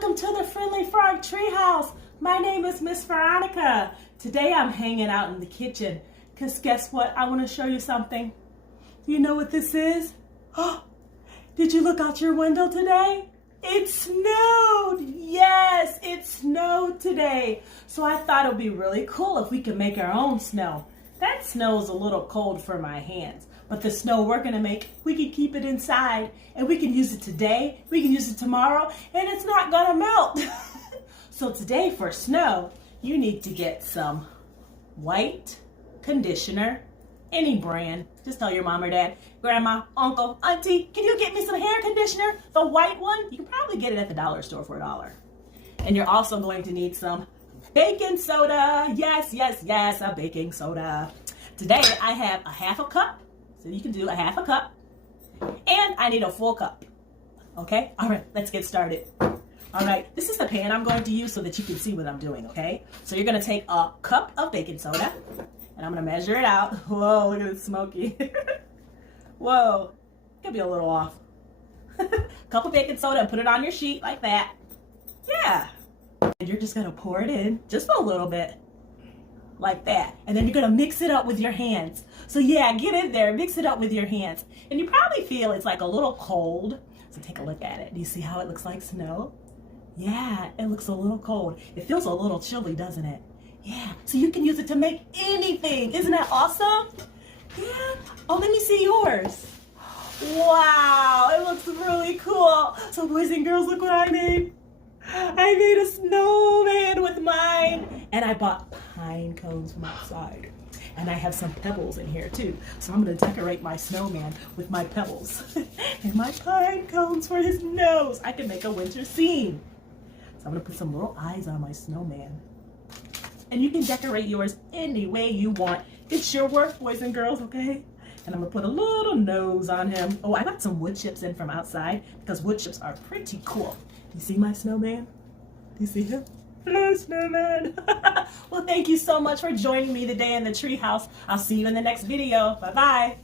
Welcome to the Friendly Frog Treehouse. My name is Miss Veronica. Today I'm hanging out in the kitchen because guess what? I want to show you something. You know what this is? Oh, did you look out your window today? It snowed. Yes, it snowed today. So I thought it would be really cool if we could make our own snow. That snow is a little cold for my hands, but the snow we're gonna make, we can keep it inside and we can use it today, we can use it tomorrow, and it's not gonna melt. So today for snow, you need to get some white conditioner, any brand. Just tell your mom or dad, grandma, uncle, auntie, can you get me some hair conditioner? The white one? You can probably get it at the dollar store for $1. And you're also going to need some baking soda. Yes, a baking soda. Today I have a half a cup, so you can do a half a cup, and I need a full cup. Okay, all right, let's get started. All right, this is the pan I'm going to use so that you can see what I'm doing, okay? So you're gonna take a cup of baking soda, and I'm gonna measure it out. Whoa, look at it smoky. Whoa, could be a little off. Cup of baking soda and put it on your sheet like that. Yeah. And you're just gonna pour it in just a little bit like that, and then you're gonna mix it up with your hands. So yeah, get in there, mix it up with your hands, and you probably feel it's like a little cold. So take a look at it. Do you see how it looks like snow? Yeah, it looks a little cold. It feels a little chilly, doesn't it? Yeah, so you can use it to make anything. Isn't that awesome? Yeah. Oh, let me see yours. Wow, it looks really cool. So boys and girls, look what I made. I made a snowman with mine, and I bought pine cones from outside, and I have some pebbles in here too, so I'm going to decorate my snowman with my pebbles and my pine cones for his nose. I can make a winter scene, so I'm going to put some little eyes on my snowman, and you can decorate yours any way you want. It's your work, boys and girls, okay? And I'm going to put a little nose on him. Oh, I got some wood chips in from outside because wood chips are pretty cool. You see my snowman? Do you see him? Hello, snowman. Well, thank you so much for joining me today in the treehouse. I'll see you in the next video. Bye-bye.